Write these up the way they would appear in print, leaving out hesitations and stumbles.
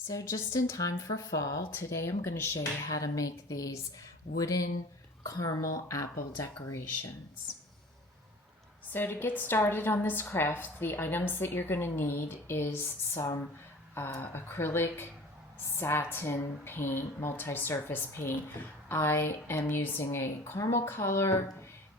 So just in time for fall, today I'm going to show you how to make these wooden caramel apple decorations. So to get started on this craft, the items that you're going to need is some acrylic satin paint, multi-surface paint. I am using a caramel color,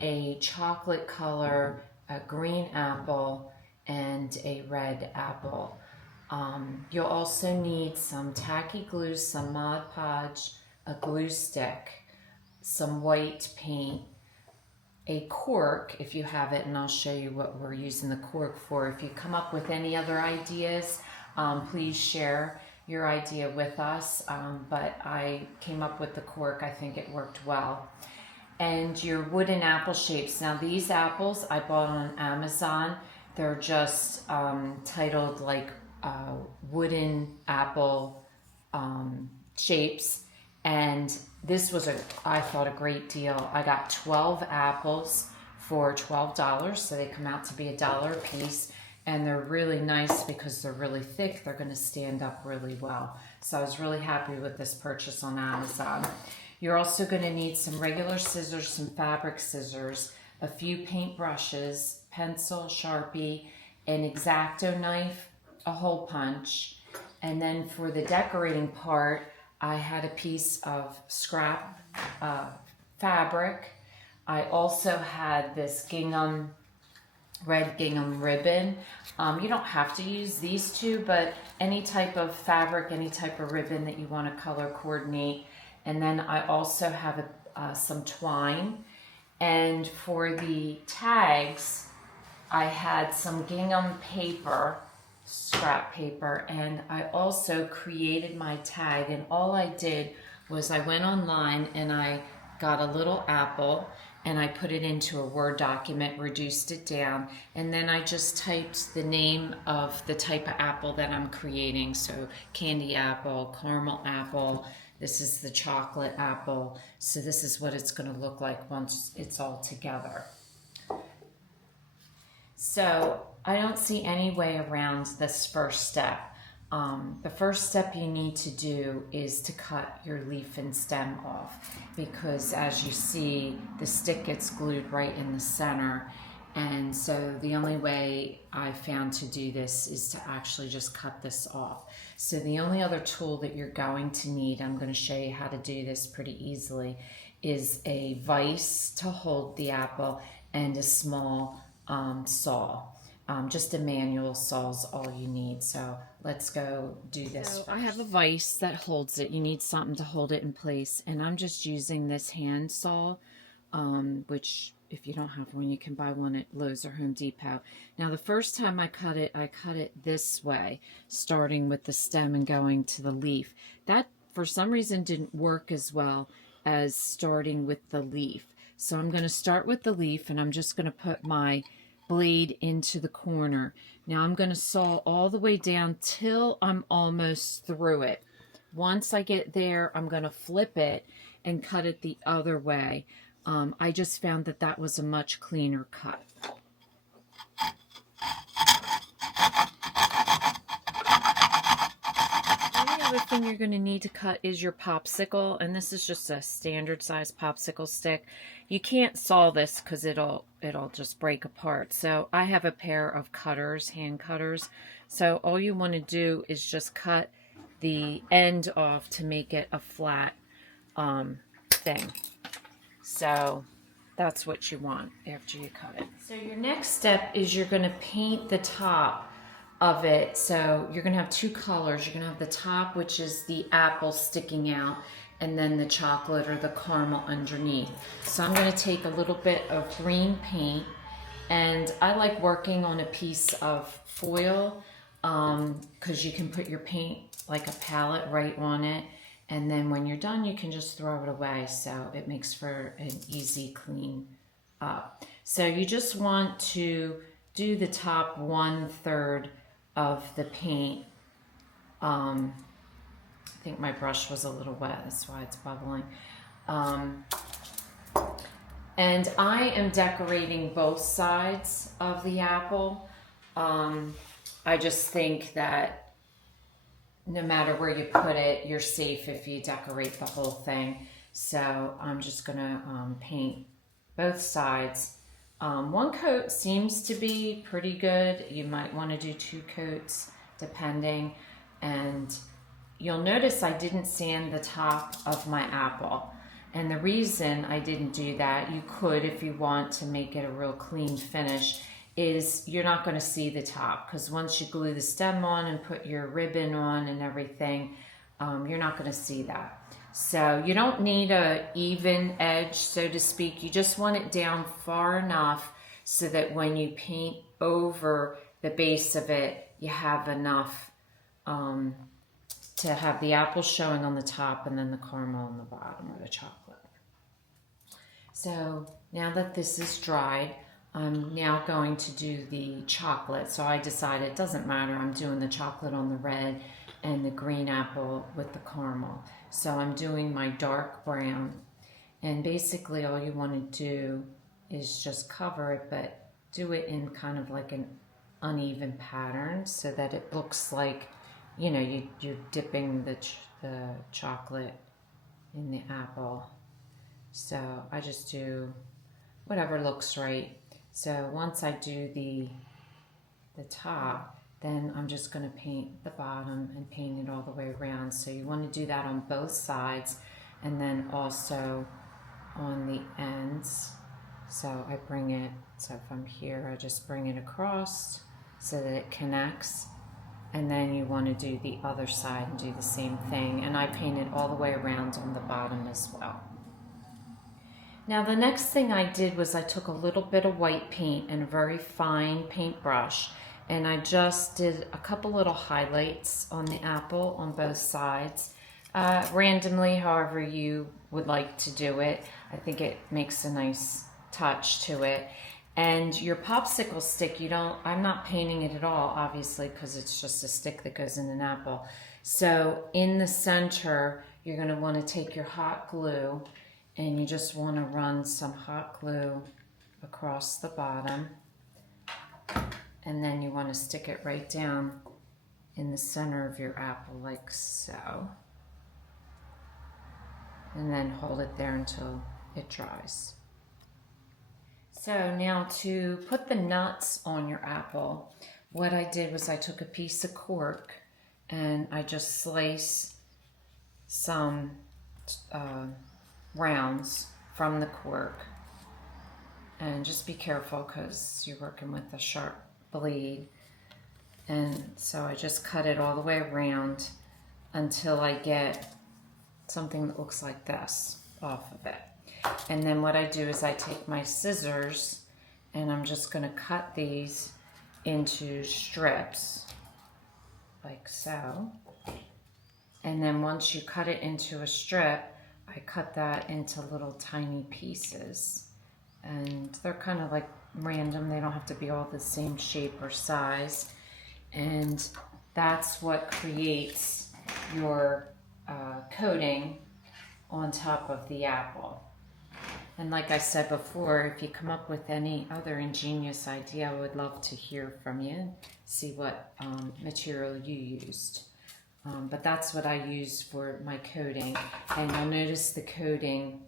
a chocolate color, a green apple, and a red apple. You'll also need some tacky glue, some Mod Podge, a glue stick, some white paint, a cork if you have it, and I'll show you what we're using the cork for. If you come up with any other ideas, please share your idea with us, but I came up with the cork. I think it worked well. And your wooden apple shapes. Now these apples I bought on Amazon. They're just titled like wooden apple shapes, and this was I thought a great deal. I got 12 apples for $12, so they come out to be $1 a piece, and they're really nice because they're really thick. They're going to stand up really well. So I was really happy with this purchase on Amazon. You're also going to need some regular scissors, some fabric scissors, a few paint brushes, pencil, Sharpie, an X-Acto knife, a hole punch, and then for the decorating part, I had a piece of scrap fabric. I also had this gingham, red gingham ribbon. You don't have to use these two, but any type of fabric, any type of ribbon that you want to color coordinate. And then I also have some twine. And for the tags, I had some gingham paper, scrap paper, and I also created my tag. And all I did was I went online and I got a little apple and I put it into a Word document, reduced it down, and then I just typed the name of the type of apple that I'm creating. So candy apple, caramel apple, this is the chocolate apple. So this is what it's going to look like once it's all together. So I don't see any way around this first step. The first step you need to do is to cut your leaf and stem off, because as you see, the stick gets glued right in the center. And so the only way I found to do this is to actually just cut this off. So the only other tool that you're going to need, I'm going to show you how to do this pretty easily, is a vise to hold the apple and a small saw. Just a manual saw is all you need. So let's go do this. So I have a vise that holds it. You need something to hold it in place. And I'm just using this hand saw, which if you don't have one, you can buy one at Lowe's or Home Depot. Now the first time I cut it this way, starting with the stem and going to the leaf. That for some reason didn't work as well as starting with the leaf. So I'm going to start with the leaf, and I'm just going to put my blade into the corner. Now I'm going to saw all the way down till I'm almost through it. Once I get there, I'm going to flip it and cut it the other way. I just found that that was a much cleaner cut. The other thing you're going to need to cut is your popsicle, and this is just a standard size popsicle stick. You can't saw this because it'll just break apart. So I have a pair of cutters, hand cutters. So all you want to do is just cut the end off to make it a flat thing. So that's what you want after you cut it. So your next step is you're going to paint the top of it. So you're going to have two colors. You're going to have the top, which is the apple sticking out, and then the chocolate or the caramel underneath. So I'm going to take a little bit of green paint, and I like working on a piece of foil because you can put your paint like a palette right on it, and then when you're done you can just throw it away, so it makes for an easy clean up. So you just want to do the top 1/3 of the paint. I think my brush was a little wet, that's why it's bubbling. And I am decorating both sides of the apple. I just think that no matter where you put it, you're safe if you decorate the whole thing. So I'm just gonna paint both sides. One coat seems to be pretty good. You might want to do 2 coats depending. And you'll notice I didn't sand the top of my apple. And the reason I didn't do that, you could if you want to make it a real clean finish, is you're not going to see the top, because once you glue the stem on and put your ribbon on and everything, you're not going to see that. So you don't need a even edge, so to speak. You just want it down far enough so that when you paint over the base of it, you have enough to have the apple showing on the top and then the caramel on the bottom, or the chocolate. So now that this is dried, I'm now going to do the chocolate. So I decided it doesn't matter, I'm doing the chocolate on the red and the green apple with the caramel. So I'm doing my dark brown, and basically all you want to do is just cover it, but do it in kind of like an uneven pattern so that it looks like, you know, you're dipping the chocolate in the apple. So I just do whatever looks right. So once I do the top, then I'm just going to paint the bottom and paint it all the way around. So you want to do that on both sides, and then also on the ends. So I bring it, so if I'm here, I just bring it across so that it connects. And then you want to do the other side and do the same thing. And I painted all the way around on the bottom as well. Now the next thing I did was I took a little bit of white paint and a very fine paintbrush, and I just did a couple little highlights on the apple on both sides, randomly, however you would like to do it. I think it makes a nice touch to it. And your popsicle stick, I'm not painting it at all, obviously, because it's just a stick that goes in an apple. So in the center, you're going to want to take your hot glue, and you just want to run some hot glue across the bottom. And then you want to stick it right down in the center of your apple, like so. And then hold it there until it dries. So now to put the nuts on your apple, what I did was I took a piece of cork and I just sliced some rounds from the cork. And just be careful because you're working with a sharp blade. And so I just cut it all the way around until I get something that looks like this off of it. And then what I do is I take my scissors and I'm just going to cut these into strips like so. And then once you cut it into a strip, I cut that into little tiny pieces. And they're kind of like random. They don't have to be all the same shape or size. And that's what creates your coating on top of the apple. And like I said before, if you come up with any other ingenious idea, I would love to hear from you, see what material you used. But that's what I used for my coating. And you'll notice the coating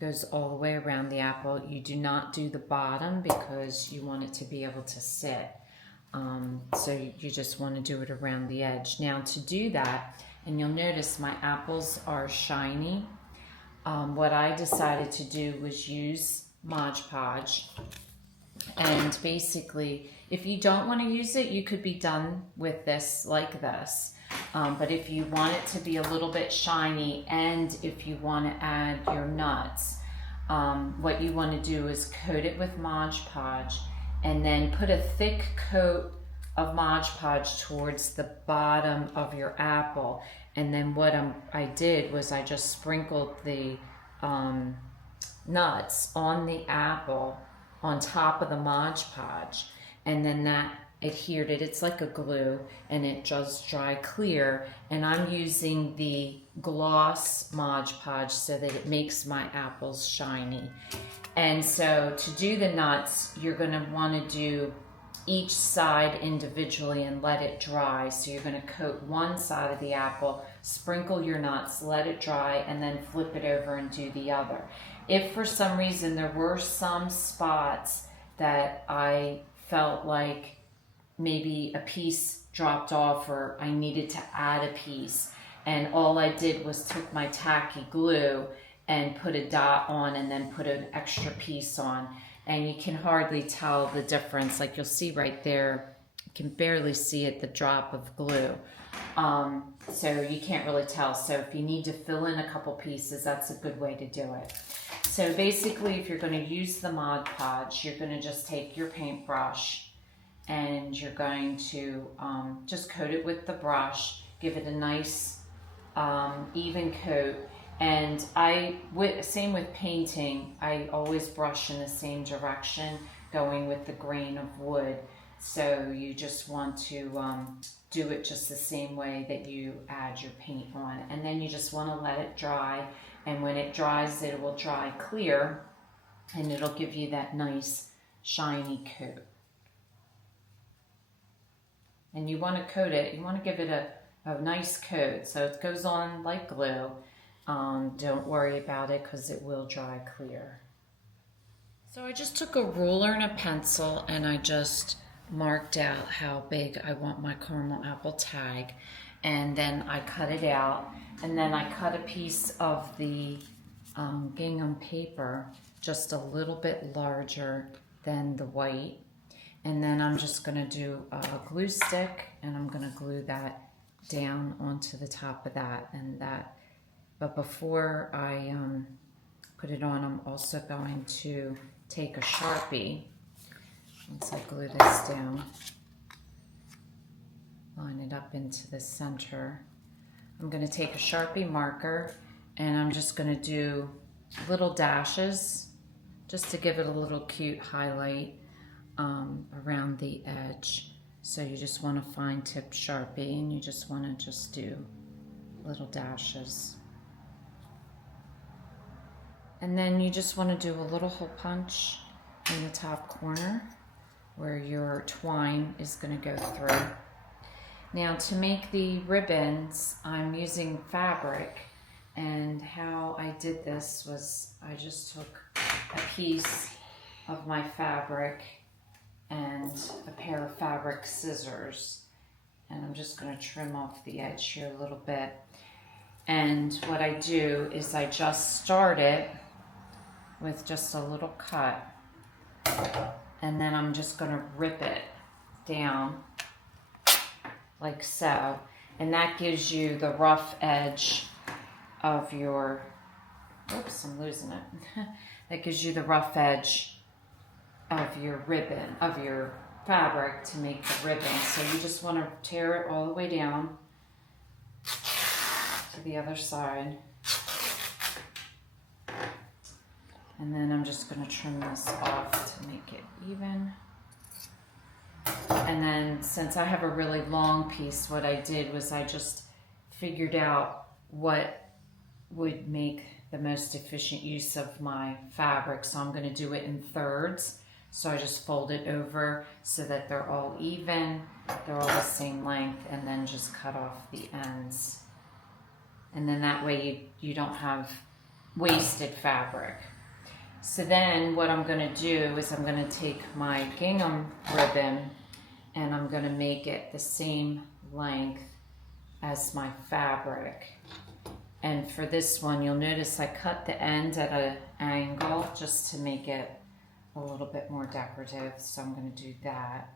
goes all the way around the apple. You do not do the bottom because you want it to be able to sit. So you just want to do it around the edge. Now to do that, and you'll notice my apples are shiny. What I decided to do was use Mod Podge. And basically, if you don't want to use it, you could be done with this like this. But if you want it to be a little bit shiny, and if you want to add your nuts, what you want to do is coat it with Mod Podge and then put a thick coat of Mod Podge towards the bottom of your apple. And then what I did was I just sprinkled the nuts on the apple on top of the Mod Podge, and then that adhered it. It's like a glue, and it does dry clear. And I'm using the gloss Mod Podge so that it makes my apples shiny. And so to do the nuts, you're going to want to do each side individually and let it dry. So you're going to coat one side of the apple, sprinkle your nuts, let it dry, and then flip it over and do the other. If for some reason there were some spots that I felt like maybe a piece dropped off or I needed to add a piece, and all I did was took my tacky glue and put a dot on and then put an extra piece on, and you can hardly tell the difference. Like you'll see right there, you can barely see it, the drop of glue. So you can't really tell. So if you need to fill in a couple pieces, that's a good way to do it. So basically, if you're going to use the Mod Podge, you're going to just take your paintbrush and you're going to just coat it with the brush, give it a nice even coat. And same with painting, I always brush in the same direction, going with the grain of wood. So you just want to do it just the same way that you add your paint on. And then you just want to let it dry. And when it dries, it will dry clear and it'll give you that nice shiny coat. And you want to coat it, you want to give it a nice coat so it goes on like glue. Don't worry about it because it will dry clear. So I just took a ruler and a pencil and I just marked out how big I want my caramel apple tag, and then I cut it out, and then I cut a piece of the gingham paper just a little bit larger than the white, and then I'm just going to do a glue stick and I'm going to glue that down onto the top of that. But before I put it on, I'm also going to take a Sharpie. Once I glue this down, line it up into the center. I'm going to take a Sharpie marker and I'm just going to do little dashes just to give it a little cute highlight around the edge. So you just want a fine tip Sharpie and you just want to just do little dashes. And then you just want to do a little hole punch in the top corner where your twine is going to go through. Now to make the ribbons, I'm using fabric, and how I did this was I just took a piece of my fabric and a pair of fabric scissors, and I'm just going to trim off the edge here a little bit. And what I do is I just start it with just a little cut, and then I'm just going to rip it down like so, and that gives you the rough edge of your, oops, I'm losing it. That gives you the rough edge of your ribbon, of your fabric to make the ribbon. So you just want to tear it all the way down to the other side. And then I'm just going to trim this off to make it even. And then since I have a really long piece, what I did was I just figured out what would make the most efficient use of my fabric. So I'm going to do it in thirds. So I just fold it over so that they're all even, they're all the same length, and then just cut off the ends. And then that way you don't have wasted fabric. So then what I'm going to do is I'm going to take my gingham ribbon and I'm going to make it the same length as my fabric. And for this one, you'll notice I cut the end at an angle just to make it a little bit more decorative. So I'm going to do that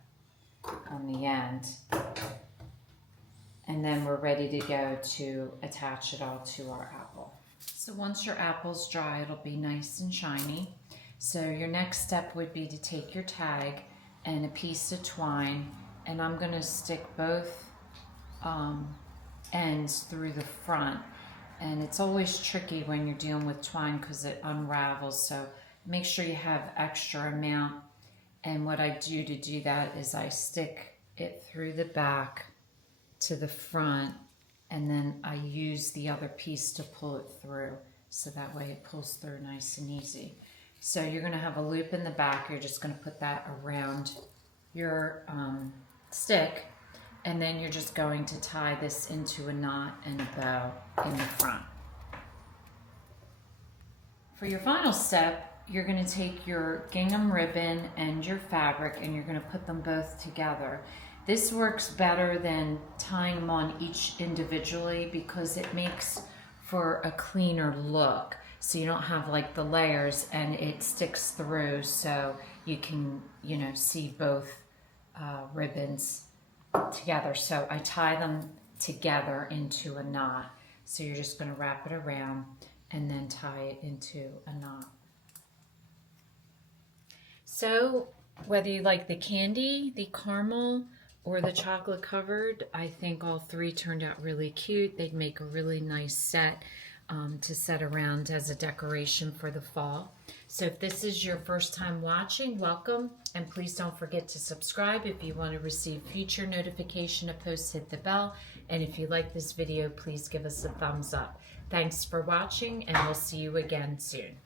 on the end. And then we're ready to go to attach it all to our apple. So once your apple's dry, it'll be nice and shiny. So your next step would be to take your tag and a piece of twine, and I'm going to stick both ends through the front. And it's always tricky when you're dealing with twine because it unravels, so make sure you have extra amount. And what I do to do that is I stick it through the back to the front, and then I use the other piece to pull it through, so that way it pulls through nice and easy. So you're going to have a loop in the back. You're just going to put that around your stick, and then you're just going to tie this into a knot and a bow in the front. For your final step, you're going to take your gingham ribbon and your fabric and you're going to put them both together. This works better than tying them on each individually because it makes for a cleaner look. So you don't have like the layers and it sticks through, so you can, you know, see both ribbons together. So I tie them together into a knot. So you're just going to wrap it around and then tie it into a knot. So whether you like the candy, the caramel, or the chocolate covered, I think all three turned out really cute. They'd make a really nice set to set around as a decoration for the fall. So if this is your first time watching, welcome, and please don't forget to subscribe. If you want to receive future notification of posts, hit the bell, and if you like this video, please give us a thumbs up. Thanks for watching, and we'll see you again soon.